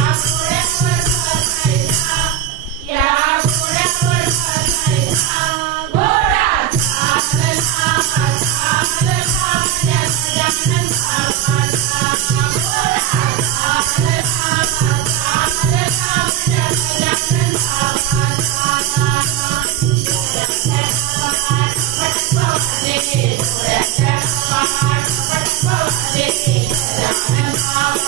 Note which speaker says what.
Speaker 1: I'm Yes.